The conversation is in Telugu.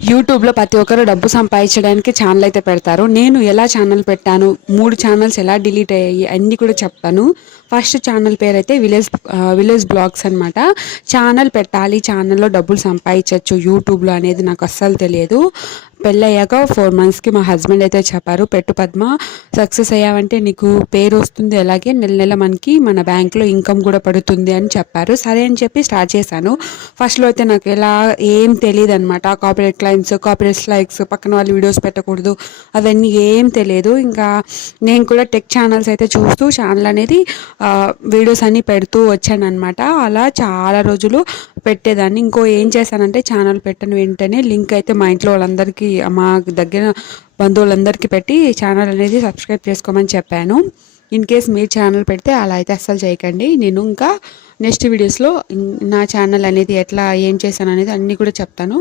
యూట్యూబ్లో ప్రతి ఒక్కరు డబ్బు సంపాదించడానికి ఛానల్ అయితే పెడతారు. నేను ఎలా ఛానల్ పెట్టాను, 3 ఛానల్స్ ఎలా డిలీట్ అయ్యాయి అన్నీ కూడా చెప్తాను. ఫస్ట్ ఛానల్ పేరు అయితే విలేజ్ బ్లాగ్స్ అనమాట. ఛానల్ పెట్టాలి, ఛానల్లో డబ్బులు సంపాదించవచ్చు యూట్యూబ్లో అనేది నాకు అస్సలు తెలియదు. పెళ్ళయ్యాక 4 మంత్స్కి మా హస్బెండ్ అయితే చెప్పారు, పెట్టు పద్మ, సక్సెస్ అయ్యావంటే నీకు పేరు వస్తుంది, అలాగే నెల నెల మనకి మన బ్యాంక్లో ఇన్కమ్ కూడా పడుతుంది అని చెప్పారు. సరే అని చెప్పి స్టార్ట్ చేశాను. ఫస్ట్లో అయితే నాకు ఎలా ఏం తెలియదు అనమాట. కాపీరైట్ క్లైమ్స్, కాపీరైట్ స్ట్రైక్స్, పక్కన వాళ్ళు వీడియోస్ పెట్టకూడదు, అవన్నీ ఏం తెలియదు. ఇంకా నేను కూడా టెక్ ఛానల్స్ అయితే చూస్తూ ఛానల్ అనేది వీడియోస్ అన్నీ పెడుతూ వచ్చాను అనమాట. అలా చాలా రోజులు పెట్టేదాన్ని. ఇంకో ఏం చేశానంటే ఛానల్ పెట్టిన వెంటనే లింక్ అయితే మా ఇంట్లో వాళ్ళందరికీ, మా దగ్గర బంధువులందరికీ పెట్టి ఛానల్ అనేది సబ్స్క్రైబ్ చేసుకోమని చెప్పాను. ఇన్ కేస్ మీరు ఛానల్ పెడితే అలా అయితే అస్సలు చేయకండి. నేను ఇంకా నెక్స్ట్ వీడియోస్లో నా ఛానల్ అనేది ఎట్లా ఏం చేశాను అనేది అన్నీ కూడా చెప్తాను.